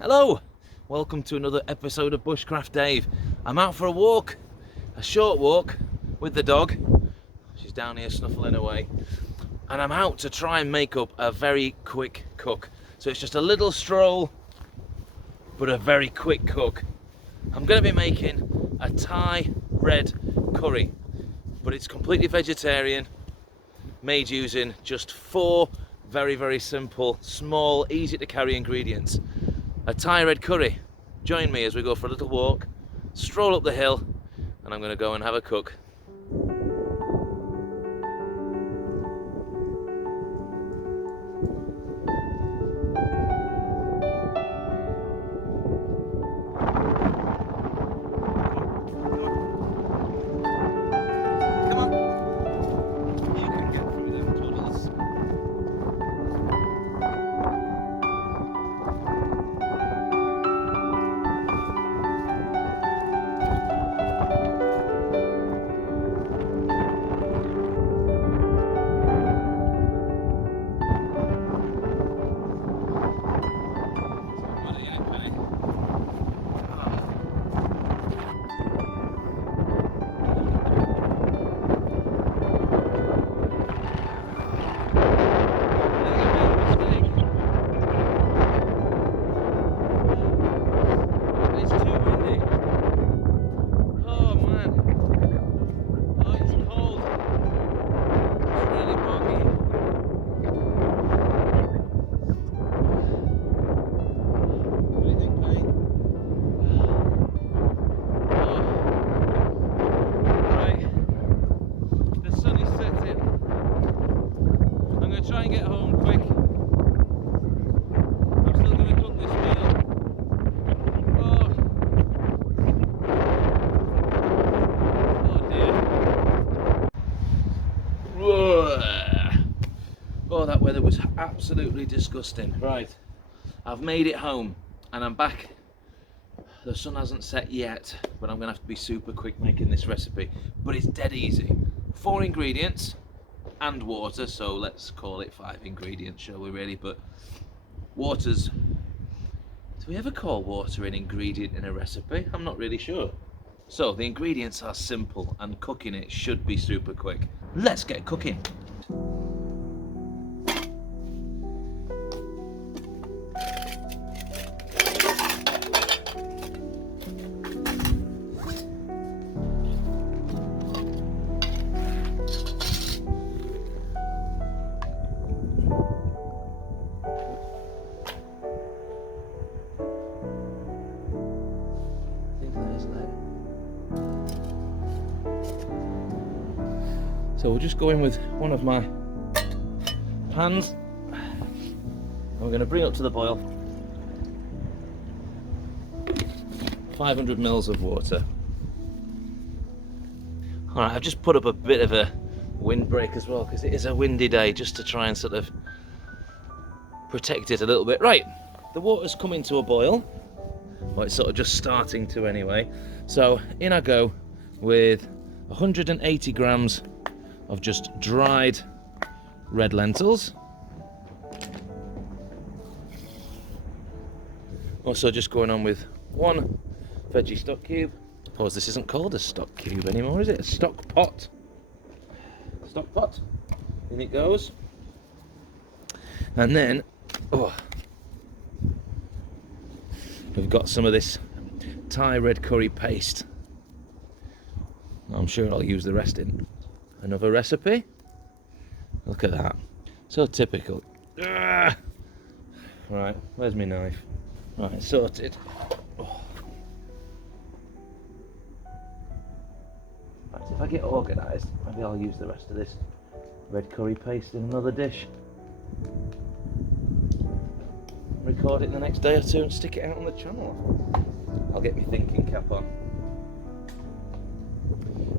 Hello, welcome to another episode of Bushcraft Dave. I'm out for a walk, a short walk with the dog. She's down here snuffling away. And I'm out to try and make up a very quick cook. So it's just a little stroll, but a very quick cook. I'm going to be making a Thai red curry, but it's completely vegetarian, made using just 4 very simple, small, easy to carry ingredients. A Thai red curry. Join me as we go for a little walk, stroll up the hill, and I'm going to go and have a cook. Come on. You can get through them tunnels. Try and get home quick. I'm still going to cook this meal. Oh dear. Oh, that weather was absolutely disgusting. Right, I've made it home and I'm back. The sun hasn't set yet, but I'm going to have to be super quick making this recipe. But it's dead easy. 4 ingredients. And water, so let's call it 5 ingredients, shall we really? But water's... Do we ever call water an ingredient in a recipe? I'm not really sure. So the ingredients are simple and cooking it should be super quick. Let's get cooking. So we'll just go in with one of my pans. We're going to bring it up to the boil. 500 mils of water. Alright, I've just put up a bit of a windbreak as well because it is a windy day, just to try and sort of protect it a little bit. Right, the water's coming to a boil. Well, it's sort of just starting to anyway. So in I go with 180 grams of just dried red lentils. Also just going on with 1 veggie stock cube. I suppose this isn't called a stock cube anymore, is it? A stock pot. Stock pot. In it goes. And then, we've got some of this Thai red curry paste. I'm sure I'll use the rest in another recipe. Look at that. So typical. Right, where's my knife? Right, sorted. Right, so if I get organised, maybe I'll use the rest of this red curry paste in another dish. Record it the next day or 2 and stick it out on the channel. I'll get my thinking cap on.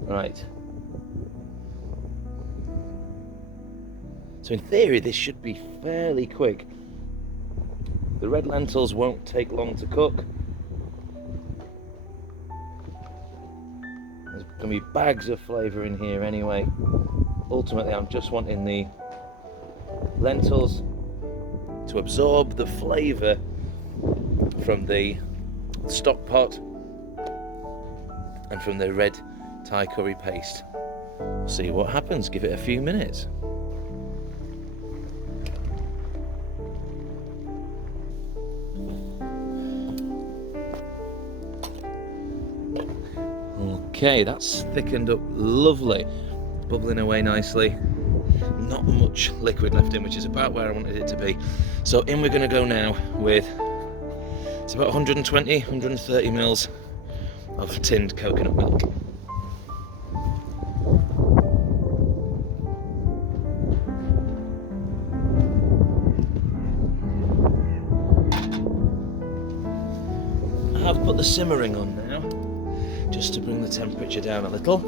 Right. So in theory this should be fairly quick. The red lentils won't take long to cook. There's going to be bags of flavour in here anyway. Ultimately I'm just wanting the lentils to absorb the flavour from the stock pot and from the red Thai curry paste. See what happens, give it a few minutes. Okay, that's thickened up lovely, bubbling away nicely. Not much liquid left in, which is about where I wanted it to be. So in we're going to go now with, it's about 120, 130 mils of tinned coconut milk. I've put the simmering on now, just to bring the temperature down a little.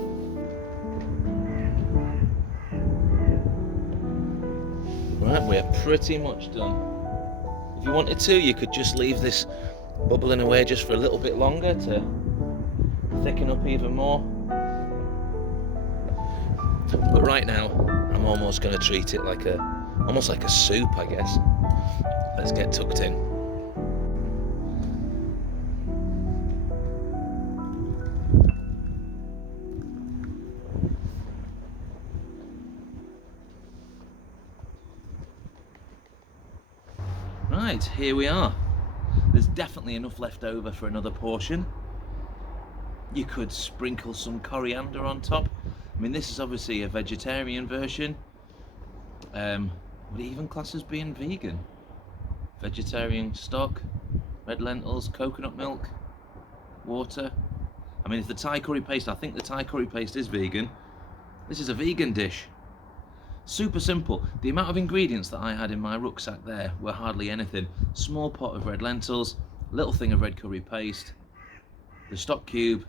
Right, we're pretty much done. If you wanted to, you could just leave this bubbling away just for a little bit longer to thicken up even more. But right now, I'm almost going to treat it like almost like a soup, I guess. Let's get tucked in. Right, here we are. There's definitely enough left over for another portion. You could sprinkle some coriander on top. I mean, this is obviously a vegetarian version. Would it even class as being vegan? Vegetarian stock, red lentils, coconut milk, water. I mean, if the Thai curry paste, I think the Thai curry paste is vegan. This is a vegan dish. Super simple. The amount of ingredients that I had in my rucksack there were hardly anything. Small pot of red lentils, little thing of red curry paste, the stock cube,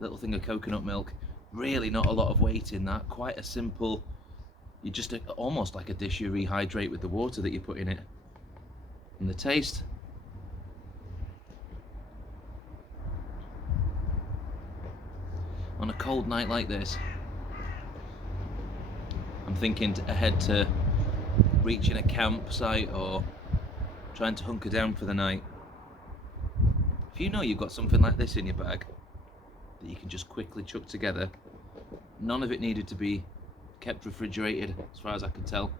little thing of coconut milk. Really not a lot of weight in that. Quite a simple, you just almost like a dish you rehydrate with the water that you put in it. And the taste. On a cold night like this, I'm thinking ahead to reaching a campsite or trying to hunker down for the night. If you know you've got something like this in your bag that you can just quickly chuck together, none of it needed to be kept refrigerated as far as I can tell.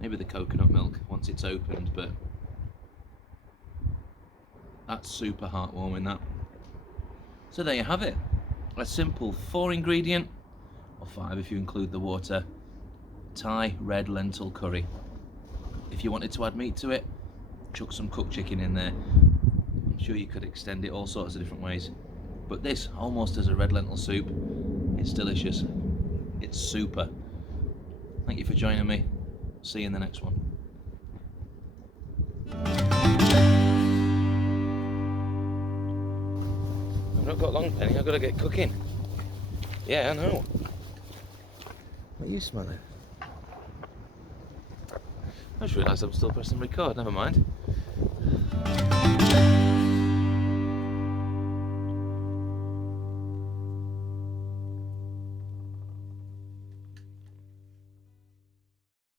Maybe the coconut milk once it's opened, but that's super heartwarming, that. So there you have it. A simple 4 ingredient, or 5 if you include the water, Thai red lentil curry. If you wanted to add meat to it, chuck some cooked chicken in there. I'm sure you could extend it all sorts of different ways. But this, almost as a red lentil soup, it's delicious. It's super. Thank you for joining me. See you in the next one. I've not got long, Penny. I've got to get cooking. Yeah, I know. What are you smelling? I just realised I'm still pressing record. Never mind.